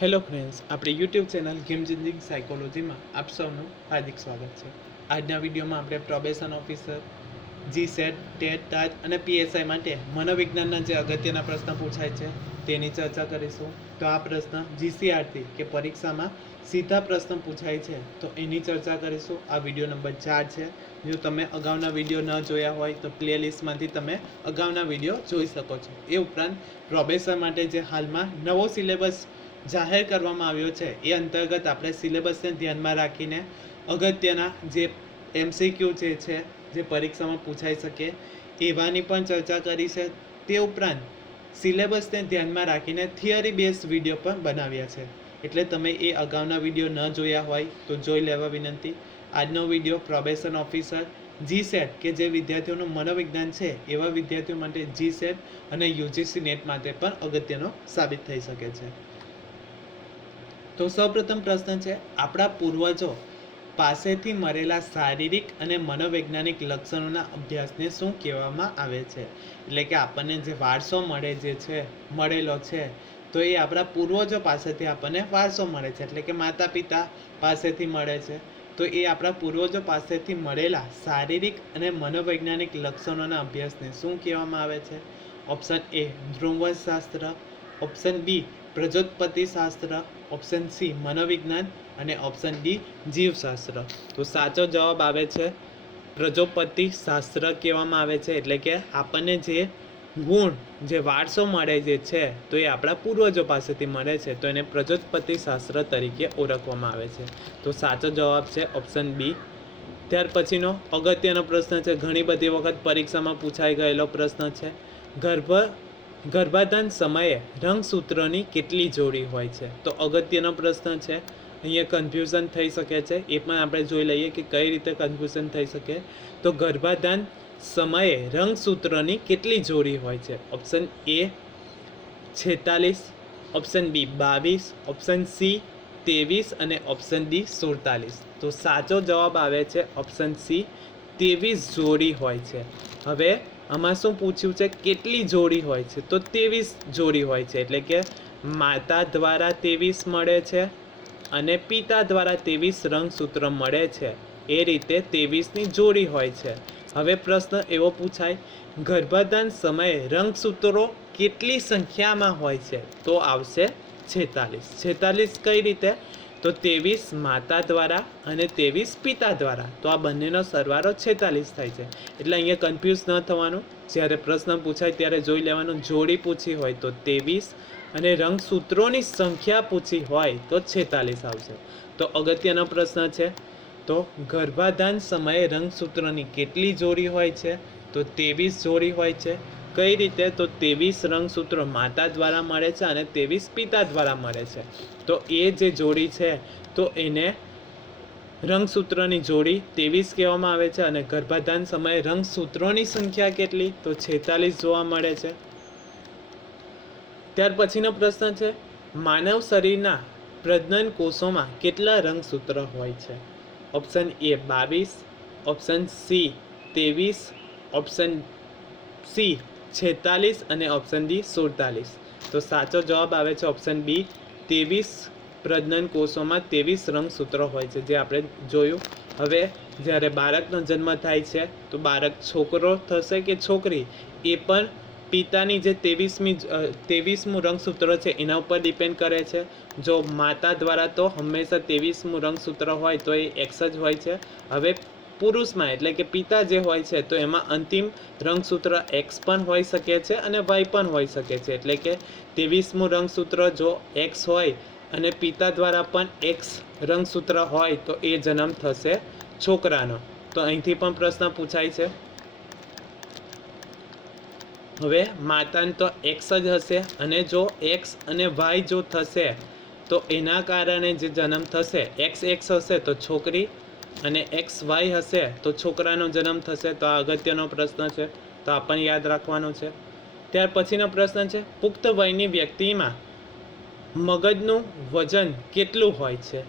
Hello friends, આપણી YouTube channel game જિંદગી સાયકોલોજીમાં આપ સૌનું હાર્દિક સ્વાગત છે। આજના વિડીયોમાં આપણે probation officer, GSET, TET, TAT અને પીએસઆઈ માટે મનોવિજ્ઞાનના જે અગત્યના પ્રશ્ન પૂછાય છે તેની ચર્ચા કરીશું। તો આ પ્રશ્ન જીસીઆરથી કે પરીક્ષામાં સીધા પ્રશ્ન પૂછાય છે તો એની ચર્ચા કરીશું। આ વિડીયો નંબર 4 છે। જો તમે અગાઉના વિડીયો ન જોયા હોય તો પ્લેલિસ્ટમાંથી તમે અગાઉના વિડીયો જોઈ શકો છો। એ ઉપરાંત પ્રોબેશન માટે જે હાલમાં નવો સિલેબસ જાહેર કરવામાં આવ્યો છે એ અંતર્ગત આપણે સિલેબસને ધ્યાનમાં રાખીને અગત્યના જે એમસીક્યુ છે જે પરીક્ષામાં પૂછાઈ શકે એવાની પણ ચર્ચા કરી છે। તે ઉપરાંત સિલેબસને ધ્યાનમાં રાખીને થિયરી બેઝ વિડીયો પણ બનાવ્યા છે, એટલે તમે એ અગાઉના વિડીયો ન જોયા હોય તો જોઈ લેવા વિનંતી। આજનો વિડીયો પ્રોબેશન ઓફિસર જીસેટ કે જે વિદ્યાર્થીઓનું મનોવિજ્ઞાન છે એવા વિદ્યાર્થીઓ માટે જીસેટ અને યુજીસી નેટ માટે પણ અગત્યનો સાબિત થઈ શકે છે। તો સૌપ્રથમ પ્રશ્ન છે, આપણા પૂર્વજો પાસેથી મળેલા શારીરિક અને મનોવૈજ્ઞાનિક લક્ષણોના અભ્યાસને શું કહેવામાં આવે છે? એટલે કે આપણને જે વારસો મળેલો છે તો એ આપણા પૂર્વજો પાસેથી આપણને વારસો મળે છે, એટલે કે માતા પિતા પાસેથી મળે છે। તો એ આપણા પૂર્વજો પાસેથી મળેલા શારીરિક અને મનોવૈજ્ઞાનિક લક્ષણોના અભ્યાસને શું કહેવામાં આવે છે? ઓપ્શન એ ધ્રુવશાસ્ત્ર, ઓપ્શન બી પ્રજોત્પત્તિ શાસ્ત્ર, ઓપ્શન સી મનોવિજ્ઞાન અને ઓપ્શન ડી જીવશાસ્ત્ર। તો સાચો જવાબ આવે છે પ્રજોત્પત્તિ શાસ્ત્ર કહેવામાં આવે છે, એટલે કે આપણને જે ગુણ જે વારસો મળે છે તો એ આપણા પૂર્વજો પાસેથી મળે છે, તો એને પ્રજોત્પત્તિ શાસ્ત્ર તરીકે ઓળખવામાં આવે છે। તો સાચો જવાબ છે ઓપ્શન બી। ત્યાર પછીનો અગત્યનો પ્રશ્ન છે, ઘણી બધી વખત પરીક્ષામાં પૂછાઈ ગયેલો પ્રશ્ન છે, ગર્ભાધાન સમયે રંગસૂત્રોની કેટલી જોડી હોય છે? તો અગત્યનો પ્રશ્ન છે, અહીંયા કન્ફ્યુઝન થઈ શકે છે, એ પણ આપણે જોઈ લઈએ કે કઈ રીતે કન્ફ્યુઝન થઈ શકે। તો ગર્ભાધાન સમયે રંગસૂત્રોની કેટલી જોડી હોય છે? Option A 46, option B 22, option C 23 અને ઓપ્શન ડી 47। તો સાચો જવાબ આવે છે ઓપ્શન સી 23 જોડી હોય છે। હવે આમાં શું પૂછ્યું છે, કેટલી જોડી હોય છે? તો 23 જોડી હોય છે, એટલે કે માતા દ્વારા 23 મળે છે અને પિતા દ્વારા 23 રંગસૂત્ર મળે છે, એ રીતે 23ની જોડી હોય છે। હવે પ્રશ્ન એવો પૂછાય, ગર્ભાધાન સમયે રંગસૂત્રો કેટલી સંખ્યામાં હોય છે? તો આવશે 46। 46 કઈ રીતે? તો 23 માતા દ્વારા અને 23 પિતા દ્વારા, તો આ બંનેનો સરવાળો 46 થાય છે। એટલે અહીંયા કન્ફ્યુઝ ન થવાનું, જ્યારે પ્રશ્ન પૂછાય ત્યારે જોઈ લેવાનું, જોડી પૂછી હોય તો 23 અને રંગસૂત્રોની સંખ્યા પૂછી હોય તો 46 આવશે। તો અગત્યનો પ્રશ્ન છે, તો ગર્ભાધાન સમયે રંગસૂત્રોની કેટલી જોડી હોય છે? તો 23 જોડી હોય છે। કઈ રીતે? તો 23 રંગસૂત્રો માતા દ્વારા મળે છે અને 23 પિતા દ્વારા મળે છે, તો એ જે જોડી છે તો એને રંગસૂત્રોની જોડી 23 કહેવામાં આવે છે। અને ગર્ભાધાન સમયે રંગસૂત્રોની સંખ્યા કેટલી? તો 46 જોવા મળે છે। ત્યાર પછીનો પ્રશ્ન છે, માનવ શરીરના પ્રજનન કોષોમાં કેટલા રંગસૂત્ર હોય છે? ઓપ્શન એ 22, ઓપ્શન સી 23, ઓપ્શન સી 46 અને ઓપ્શન ડી 47। તો સાચો જવાબ આવે છે ઓપ્શન બી 23 પ્રજનન કોષોમાં 23 રંગસૂત્રો હોય છે, જે આપણે જોયું। હવે જ્યારે બાળકનો જન્મ થાય છે તો બાળક છોકરો થશે કે છોકરી, એ પણ પિતાની જે 23મું રંગસૂત્ર છે એના ઉપર ડિપેન્ડ કરે છે। જો માતા દ્વારા તો હંમેશા 23મું રંગસૂત્ર હોય તો એ એક્સ જ હોય છે। હવે પુરુષમાં એટલે કે પિતા જે હોય છે તો એમાં અંતિમ રંગસૂત્ર એક્સ પણ હોઈ શકે છે અને વાય પણ હોઈ શકે છે, એટલે કે 23મું રંગસૂત્ર જો એક્સ હોય અને પિતા દ્વારા પણ એક્સ રંગસૂત્ર હોય તો એ જન્મ થશે છોકરાનો। તો અહીંથી પણ પ્રશ્ન પૂછાય છે। હવે માતાને તો એક્સ જ હશે, અને જો એક્સ અને વાય જો થશે તો એના કારણે જે જન્મ થશે, એક્સ હશે તો છોકરી અને એક્સ વાય હશે તો છોકરાનો જન્મ થશે। તો આ અગત્યનો પ્રશ્ન છે, તો આ પણ યાદ રાખવાનો છે। ત્યાર પછીનો પ્રશ્ન છે, પુખ્ત વયની વ્યક્તિમાં મગજનું વજન કેટલું હોય છે?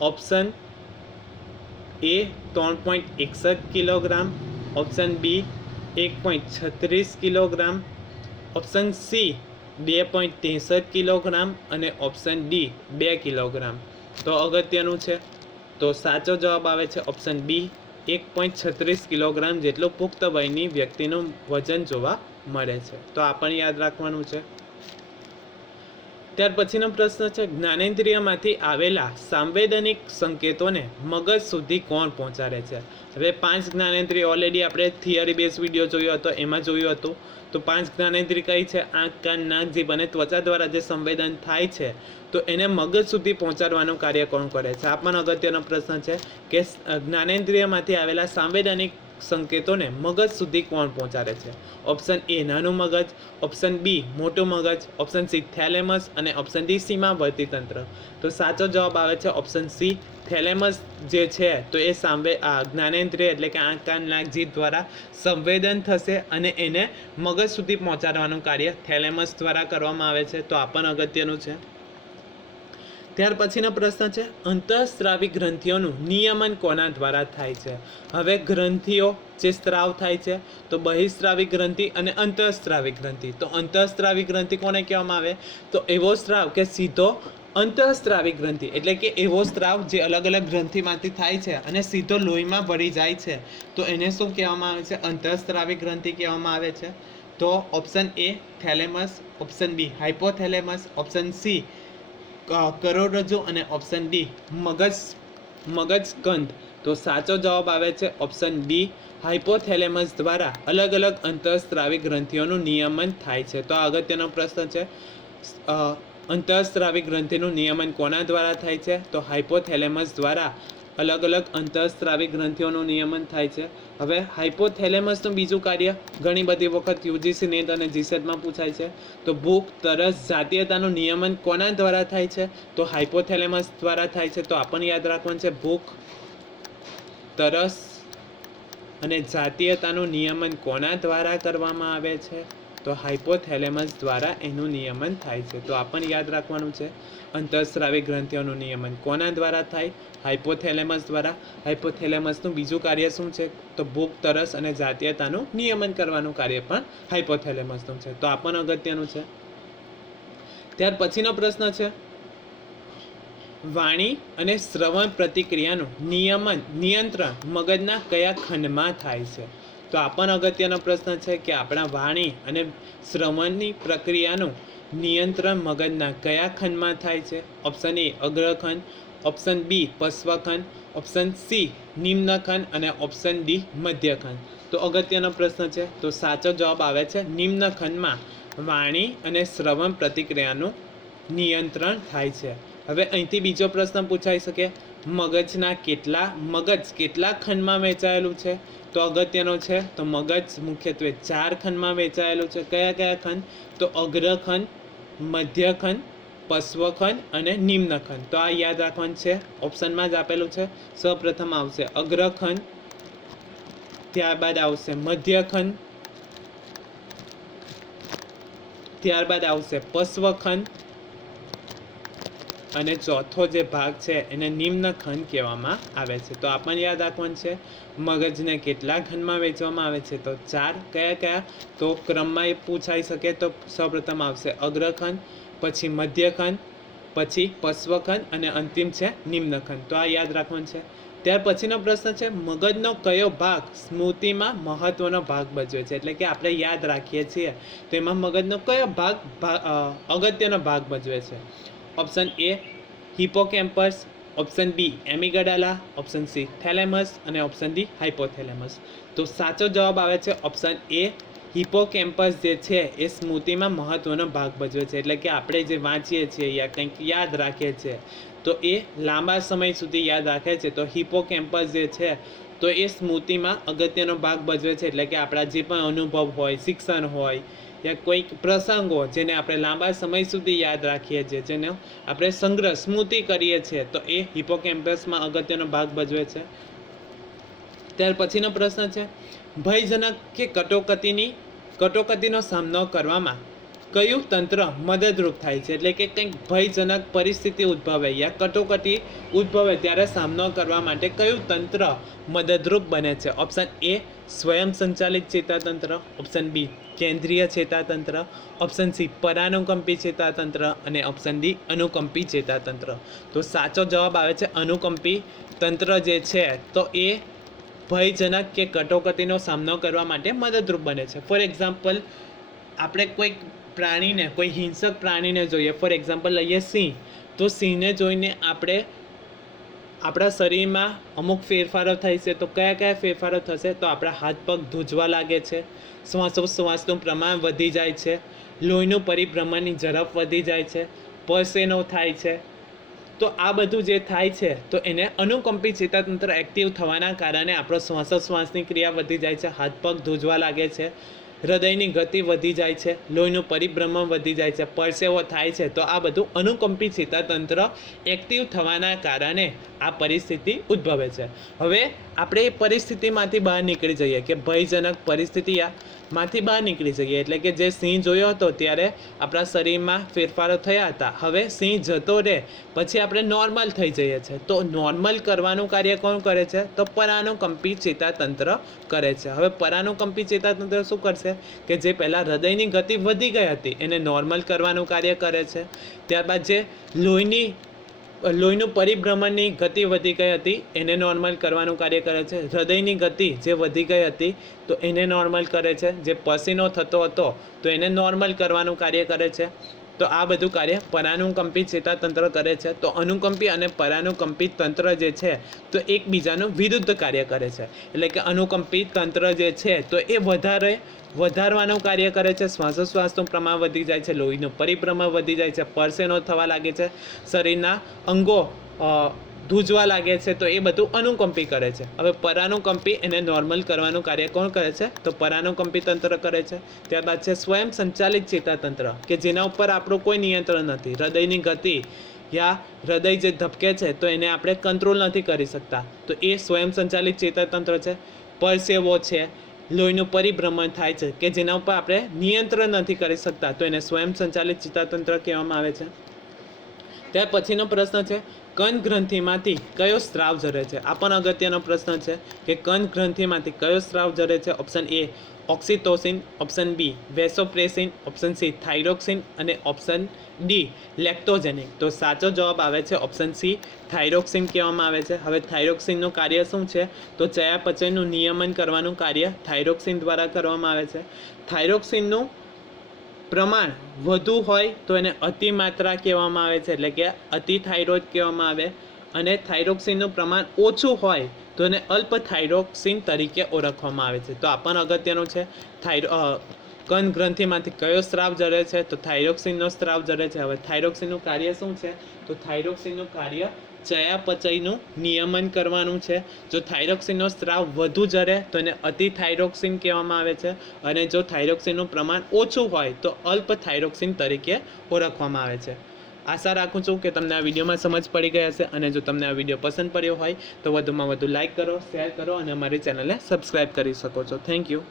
Option A 3.61 kilogram, option B 1.36 kilogram, option C 2.63 kilogram અને ઓપ્શન ડી 2 કિલોગ્રામ. તો અગત્યનું છે. તો સાચો જવાબ આવે છે ઓપ્શન બી 1.36 કિલોગ્રામ જેટલું પુખ્ત વયની વ્યક્તિનું વજન જોવા મળે છે. તો આ પણ યાદ રાખવાનું છે. ત્યાર પછીનો પ્રશ્ન છે જ્ઞાનેન્દ્રિયમાંથી આવેલા સાંવેદનિક સંકેતોને મગજ સુધી કોણ પહોંચાડે છે? હવે 5 જ્ઞાનેન્દ્રિય ઓલરેડી આપણે થિયરી બેઝ વિડીયો જોયો હતો, એમાં જોયું હતું. તો 5 જ્ઞાનેન્દ્રિય કઈ છે? આંખ, કાન, નાક, જીભ અને ત્વચા દ્વારા જે સંવેદન થાય છે તો એને મગજ સુધી પહોંચાડવાનું કાર્ય કોણ કરે છે? આ પણ અગત્યનો પ્રશ્ન છે કે જ્ઞાનેન્દ્રિયમાંથી આવેલા સાંવેદનિક સંકેતોને મગજ સુધી કોણ પહોંચાડે છે? ઓપ્શન એ નાનું મગજ, ઓપ્શન બી મોટું મગજ, ઓપ્શન સી થેલેમસ અને ઓપ્શન ડી સીમાવર્તી તંત્ર. તો સાચો જવાબ આવે છે ઓપ્શન સી થેલેમસ જે છે તો એ જ્ઞાનેન્દ્રિય એટલે કે આંખ, કાન, નાક, જીભ દ્વારા સંવેદન થશે અને એને મગજ સુધી પહોંચાડવાનું કાર્ય થેલેમસ દ્વારા કરવામાં આવે છે. તો આ પણ અગત્યનું છે. ત્યાર પછીનો પ્રશ્ન છે અંતઃસ્ત્રાવી ગ્રંથિઓનું નિયમન કોના દ્વારા થાય છે? હવે ગ્રંથિઓ જે સ્ત્રાવ થાય છે તો બહિસ્ત્રાવી ગ્રંથિ અને અંતઃસ્ત્રાવી ગ્રંથિ. તો અંતઃસ્ત્રાવી ગ્રંથિ કોને કહેવામાં આવે? તો એવો સ્ત્રાવ કે સીધો અંતઃસ્ત્રાવી ગ્રંથિ એટલે કે એવો સ્ત્રાવ જે અલગ અલગ ગ્રંથિમાંથી થાય છે અને સીધો લોહીમાં ભળી જાય છે તો એને શું કહેવામાં આવે છે? અંતઃસ્ત્રાવી ગ્રંથિ કહેવામાં આવે છે. તો option A thalamus, option B hypothalamus, option C કરોડરજ્જુ અને ઓપ્શન ડી મગજસ્કંદ. તો સાચો જવાબ આવે છે ઓપ્શન ડી હાઇપોથેલેમસ દ્વારા અલગ અલગ અંતઃસ્ત્રાવી ગ્રંથિઓનું નિયમન થાય છે. તો આ અગત્યનો પ્રશ્ન છે. અંતઃસ્ત્રાવી ગ્રંથિનું નિયમન કોના દ્વારા થાય છે? તો હાઇપોથેલેમસ દ્વારા અલગ અલગ અંતઃસ્ત્રાવી ગ્રંથિઓનું નિયમન થાય છે. હવે હાઇપોથેલેમસનું બીજું કાર્ય ઘણી બધી વખત યુજીસી નેટ અને જીસેટમાં પૂછાય છે. તો ભૂખ, તરસ, જાતીયતાનું નિયમન કોના દ્વારા થાય છે? તો હાઇપોથેલેમસ દ્વારા થાય છે. તો આ પણ યાદ રાખવાનું છે. ભૂખ, તરસ અને જાતીયતાનું નિયમન કોના દ્વારા કરવામાં આવે છે? તો હાઇપોથેલેમસ દ્વારા એનું નિયમન થાય છે. તો આ પણ યાદ રાખવાનું છે. અંતઃસ્ત્રાવી ગ્રંથિઓનું નિયમન કોના દ્વારા થાય? હાઇપોથેલેમસ દ્વારા. હાઇપોથેલેમસનું બીજું કાર્ય શું છે? તો ભૂખ, તરસ અને જાતીયતાનું નિયમન કરવાનું કાર્ય પણ હાઇપોથેલેમસનું છે. તો આ પણ અગત્યનું છે. ત્યાર પછીનો પ્રશ્ન છે વાણી અને શ્રવણ પ્રતિક્રિયાનું નિયંત્રણ મગજના કયા ખંડમાં થાય છે? તો આ પણ અગત્યનો પ્રશ્ન છે કે આપણા વાણી અને શ્રવણની પ્રક્રિયાનું નિયંત્રણ મગજના કયા ખંડમાં થાય છે? ઓપ્શન એ અગ્રખંડ, ઓપ્શન બી પશ્વખંડ, ઓપ્શન સી નિમ્નખંડ અને ઓપ્શન ડી મધ્યખંડ. તો અગત્યનો પ્રશ્ન છે. તો સાચો જવાબ આવે છે નિમ્નખંડમાં વાણી અને શ્રવણ પ્રતિક્રિયાનું નિયંત્રણ થાય છે. હવે અહીંથી બીજો પ્રશ્ન પૂછાઈ શકે મગજ કેટલા ખંડમાં વહેંચાયેલું છે? તો અગત્યનો છે. તો મગજ મુખ્યત્વે 4 ખંડમાં વહેંચાયેલું છે. કયા ખંડ? તો અગ્રખંડ, મધ્યખંડ, પશ્વખંડ અને નિમ્નખંડ. તો આ યાદ રાખવાનું છે. ઓપ્શનમાં જ આપેલું છે. સૌપ્રથમ આવશે અગ્રખંડ, ત્યારબાદ આવશે મધ્યખંડ, ત્યારબાદ આવશે પશ્વખંડ અને ચોથો જે ભાગ છે એને નિમ્નખંડ કહેવામાં આવે છે. તો આ પણ યાદ રાખવાનું છે. મગજને કેટલા ખંડમાં વહેંચવામાં આવે છે? તો 4. કયા? તો ક્રમમાં એ પૂછાઈ શકે. તો સૌપ્રથમ આવશે અગ્રખંડ, પછી મધ્યખંડ, પછી પશ્વખંડ અને અંતિમ છે નિમ્નખંડ. તો આ યાદ રાખવાનું છે. ત્યાર પછીનો પ્રશ્ન છે મગજનો કયો ભાગ સ્મૃતિમાં મહત્વનો ભાગ ભજવે છે? એટલે કે આપણે યાદ રાખીએ છીએ તો એમાં મગજનો કયો ભાગ અગત્યનો ભાગ ભજવે છે? Option A hippocampus, option B amygdala, option C thalamus અને ઓપ્શન ડી હાઇપોથેલેમસ. તો સાચો જવાબ આવે છે ઓપ્શન એ હિપોકેમ્પસ જે છે એ સ્મૃતિમાં મહત્વનો ભાગ ભજવે છે. એટલે કે આપણે જે વાંચીએ છીએ યા કંઈક યાદ રાખીએ છીએ તો એ લાંબા સમય સુધી યાદ રાખે છે. તો હિપોકેમ્પસ જે છે તો એ સ્મૃતિમાં અગત્યનો ભાગ ભજવે છે. એટલે કે આપણા જે પણ અનુભવ હોય, શિક્ષણ હોય યા કોઈક પ્રસંગો જેને આપણે લાંબા સમય સુધી યાદ રાખીએ છીએ, જેને આપણે સ્મૃતિ કરીએ છીએ તો એ હિપોકેમ્પસમાં અગત્યનો ભાગ ભજવે છે. ત્યાર પછીનો પ્રશ્ન છે ભયજનક કે કટોકટીનો સામનો કરવામાં કયું તંત્ર મદદરૂપ થાય છે, એટલે કે કંઈક ભયજનક પરિસ્થિતિ ઉદ્ભવે યા કટોકટી ઉદ્ભવે ત્યારે સામનો કરવા માટે કયું તંત્ર મદદરૂપ બને છે? ઓપ્શન એ સ્વયં સંચાલિત ચેતાતંત્ર, ઓપ્શન બી કેન્દ્રીય ચેતાતંત્ર, ઓપ્શન સી પરાનુકંપી ચેતાતંત્ર અને ઓપ્શન ડી અનુકંપી ચેતાતંત્ર. તો સાચો જવાબ આવે છે અનુકંપી તંત્ર જે છે તો એ ભયજનક કે કટોકટીનો સામનો કરવા માટે મદદરૂપ બને છે. ફોર એક્ઝામ્પલ, આપણે કોઈક પ્રાણીને, કોઈ હિંસક પ્રાણીને જોઈએ, ફોર એક્ઝામ્પલ લઈએ સિંહ, તો સિંહને જોઈને આપણા શરીરમાં અમુક ફેરફારો થાય છે. તો કયા કયા ફેરફારો થશે? તો આપણા હાથ પગ ધ્રુજવા લાગે છે, શ્વાસોશ્વાસનું પ્રમાણ વધી જાય છે, લોહીનું પરિભ્રમણની ઝડપ વધી જાય છે, પરસેનો થાય છે. તો આ બધું જે થાય છે તો એને અનુકંપી ચેતાતંત્ર એક્ટિવ થવાના કારણે આપણો શ્વાસોશ્વાસની ક્રિયા વધી જાય છે, હાથ પગ ધ્રુજવા લાગે છે, હૃદયની ગતિ વધી જાય છે, લોહીનું પરિભ્રમણ વધી જાય છે, પરસેવો થાય છે. તો આ બધું અનુકંપી ચેતાતંત્ર એક્ટિવ થવાના કારણે આ પરિસ્થિતિ ઉદ્ભવે છે. હવે આપણે એ પરિસ્થિતિમાંથી બહાર નીકળી જઈએ, કે ભયજનક પરિસ્થિતિમાંથી બહાર નીકળી જઈએ, એટલે કે જે સિંહ જોયો હતો ત્યારે આપણા શરીરમાં ફેરફારો થયા હતા. હવે સિંહ જતો રહે પછી આપણે નોર્મલ થઈ જઈએ છીએ. તો નોર્મલ કરવાનું કાર્ય કોણ કરે છે? તો પરાનુકંપી ચેતાતંત્ર કરે છે. હવે પરાનુકંપી ચેતાતંત્ર શું કરશે? કે જે પહેલાં હૃદયની ગતિ વધી ગઈ હતી એને નોર્મલ કરવાનું કાર્ય કરે છે. ત્યારબાદ જે લોહીનું પરિભ્રમણની ગતિ વધી ગઈ હતી એને નોર્મલ કરવાનું કાર્ય કરે છે. હૃદયની ગતિ જે વધી ગઈ હતી તો એને નોર્મલ કરે છે. જે પસીનો થતો હતો તો એને નોર્મલ કરવાનું કાર્ય કરે છે. તો આ બધું કાર્ય પરાનુકંપી ચેતાતંત્ર કરે છે. તો અનુકંપી અને પરાનુકંપી તંત્ર જે છે તો એકબીજાનું વિરુદ્ધ કાર્ય કરે છે. એટલે કે અનુકંપી તંત્ર જે છે તો એ વધારવાનું કાર્ય કરે છે, શ્વાસોશ્વાસનું પ્રમાણ વધી જાય છે, લોહીનું પરિભ્રમણ વધી જાય છે, પરસેનો થવા લાગે છે, શરીરના અંગો ધ્રુજવા લાગે છે. તો એ બધું અનુકંપી કરે છે. હવે પરાનુકંપી એને નોર્મલ કરવાનું કાર્ય કોણ કરે છે? તો પરાનુકંપી તંત્ર કરે છે. ત્યારબાદ છે સ્વયં સંચાલિત ચેતાતંત્ર, કે જેના ઉપર આપણું કોઈ નિયંત્રણ નથી. હૃદયની ગતિ યા હૃદય જે ધબકે છે તો એને આપણે કંટ્રોલ નથી કરી શકતા, તો એ સ્વયં સંચાલિત ચેતાતંત્ર છે. પરસેવો છે, લોહીનું પરિભ્રમણ થાય છે, કે જેના ઉપર આપણે નિયંત્રણ નથી કરી શકતા, તો એને સ્વયં સંચાલિત ચેતાતંત્ર કહેવામાં આવે છે. ત્યાર પછીનો પ્રશ્ન છે કંદ ગ્રંથિમાંથી કયો સ્ત્રાવ ઝરે છે? આ પણ અગત્યનો પ્રશ્ન છે કે કંદ ગ્રંથિમાંથી કયો સ્ત્રાવ ઝરે છે? Option A oxytocin, option B vasopressin, option C thyroxine અને ઓપ્શન ડી લેક્ટોજેનિક. તો સાચો જવાબ આવે છે ઓપ્શન સી થાઇરોક્સિન કહેવામાં આવે છે. હવે થાઇરોક્સિનનું કાર્ય શું છે? તો ચયાપચયનું નિયમન કરવાનું કાર્ય થાઇરોક્સિન દ્વારા કરવામાં આવે છે. થાઇરોક્સિનનું પ્રમાણ વધુ હોય તો એને અતિમાત્રા કહેવામાં આવે છે, એટલે કે અતિ થાઇરોઇડ કહેવામાં આવે. અને થાઇરોક્સિનનું પ્રમાણ ઓછું હોય તો એને અલ્પ થાઇરોક્સિન તરીકે ઓળખવામાં આવે છે. તો આ પણ અગત્યનું છે. કંદ ગ્રંથિમાંથી કયો સ્ત્રાવ ઝરે છે? તો થાઇરોક્સિનનો સ્ત્રાવ ઝરે છે. હવે થાઇરોક્સિનનું કાર્ય શું છે? તો થાઇરોક્સિનનું કાર્ય ચયાપચયનું નિયમન કરવાનું છે. જો થાઇરોક્સિનનો સ્ત્રાવ વધુ ઝરે તો એને અતિ થાઇરોક્સિન કહેવામાં આવે છે, અને જો થાઇરોક્સિનનું પ્રમાણ ઓછું હોય તો અલ્પ થાઇરોક્સિન તરીકે ઓળખવામાં આવે છે. આશા રાખું છું કે તમને આ વિડીયોમાં સમજ પડી ગઈ હશે, અને જો તમને આ વિડીયો પસંદ પડ્યો હોય તો વધુમાં વધુ લાઇક કરો, શેર કરો અને અમારી ચેનલને સબસ્ક્રાઈબ કરી શકો છો. Thank you.